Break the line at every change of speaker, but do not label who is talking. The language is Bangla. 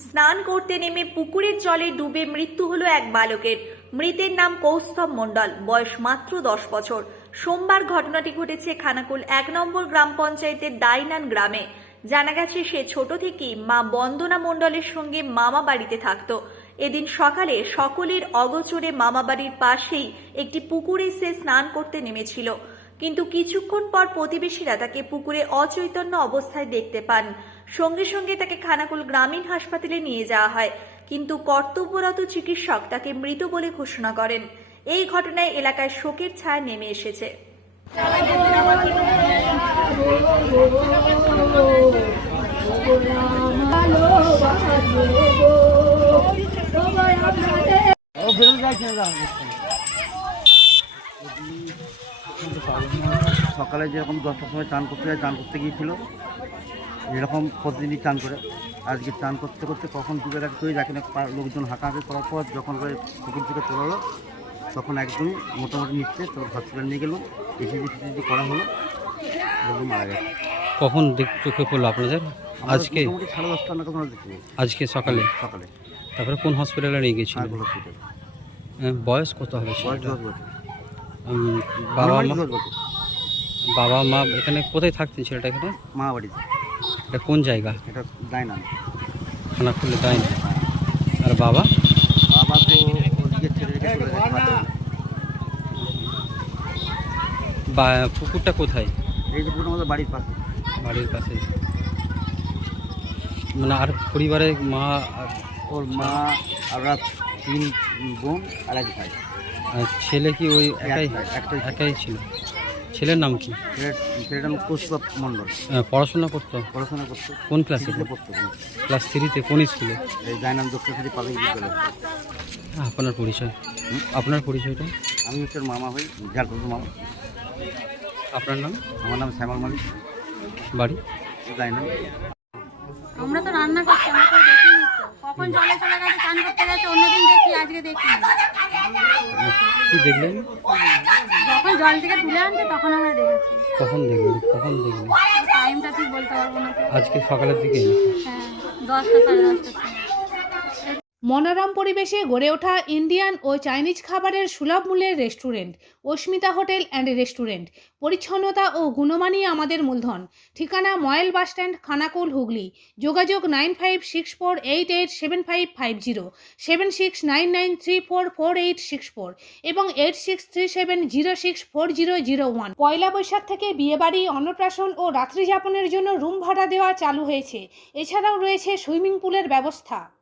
স্নান করতে নেমে পুকুরের জলে ডুবে মৃত্যু হলো এক বালকের। মৃতের নাম কৌস্তভ মণ্ডল, বয়স মাত্র 10 বছর। সোমবার ঘটনাটি ঘটেছে খানাকুল 1 নম্বর গ্রাম পঞ্চায়েতের দাইনান গ্রামে। জানা গেছে সে ছোট থেকেই মা বন্দনা মণ্ডলের সঙ্গে মামা বাড়িতে থাকতো। এদিন সকালে সকলের অগোচরে মামা বাড়ির পাশেই একটি পুকুরে সে স্নান করতে নেমেছিল, কিন্তু কিছুক্ষণ পর প্রতিবেশীরা তাকে পুকুরে অচৈতন্য অবস্থায় দেখতে পান। সঙ্গে সঙ্গে তাকে খানাকুল গ্রামীণ হাসপাতালে নিয়ে যাওয়া হয়, কিন্তু কর্তব্যরত চিকিৎসক তাকে মৃত বলে ঘোষণা করেন। এই ঘটনায় এলাকায় শোকের ছায়া নেমে এসেছে।
সকালে যেরকম 10টার সময় চান করতে গিয়েছিল, এরকম প্রতিদিনই চান করে। আজকে চান করতে করতে কখন ডুবে গেছে তুই দেখেন, লোকজন হাঁকাহাঁকি করার পর যখন পুকুর থেকে তোলালো তখন একদমই মোটামুটি নিচ্ছে, তো হসপিটাল নিয়ে গেল, এসিজি করা হলো, মারা গেছে।
কখন চোখে পড়লো আপনাদের? আজকে
মোটামুটি 10:30 নাগাদ আমরা দেখতে পেয়েছি।
আজকে সকালে?
সকালে।
তারপরে কোন হসপিটালে নিয়ে গেছিল?
হসপিটাল।
বয়স কত হবে?
বয়স 10 বছর।
বাবা মা এখানে কোথায় থাকতেন ছেলেটা? এখানে
মা বাড়িতে।
এটা কোন জায়গা?
এটা দাইনান,
খানাকুলে দাইনান। আর বাবা?
বাবা তো ওদিকে ছেড়ে রেখে চলে গেছে।
পুকুরটা কোথায়?
এই যে পুকুর আমাদের বাড়ির পাশে।
বাড়ির পাশে। মানে আর পরিবারে মা,
ওর মা, আমরা 3 বোন আর 1 ভাই।
ছেলে কি ওই
একটাই
ছিল? ছেলের নাম কি?
ছেলেটার নাম কৌস্তভ মণ্ডল।
পড়াশোনা করতো? কোন ক্লাসে
পড়তো?
ক্লাস 3-তে। কোন স্কুলে?
এই দাইনান দক্ষিণী প্রাথমিক বিদ্যালয়।
আপনার পরিচয়? আপনার পরিচয়টা?
আমি হচ্ছে মামা হই, ঝাড়খণ্ড মামা।
আপনার নাম?
আমার নাম শ্যামল মালিক।
বাড়ি
দাইনান।
আমরা তো রান্না করছি, আমরা তো দেখিনি তো কখন জলে চলে গেছে, চান করতে গেছে। অন্যদিন দেখি, আজকে দেখি।
কি দেখলেন?
যখন জল থেকে তুলে আনছে তখন আমরা দেখেছি।
কখন দেখলেন?
টাইমটা ঠিক বলতে পারবো না।
আজকে সকালের দিকে?
হ্যাঁ, 10টা 10:30টার সময়।
মনোরম পরিবেশে গড়ে ওঠা ইন্ডিয়ান ও চাইনিজ খাবারের সুলভ মূল্যের restaurant Asmita hotel and restaurant. পরিচ্ছন্নতা ও গুণমানই আমাদের মূলধন। ঠিকানা ময়েল বাসস্ট্যান্ড, খানাকুল, হুগলি। যোগাযোগ 9564887550, 7699344864 এবং 8637064001। পয়লা বৈশাখ থেকে বিয়েবাড়ি, অন্নপ্রাশন ও রাত্রিযাপনের জন্য রুম ভাড়া দেওয়া চালু হয়েছে। এছাড়াও রয়েছে সুইমিং পুলের ব্যবস্থা।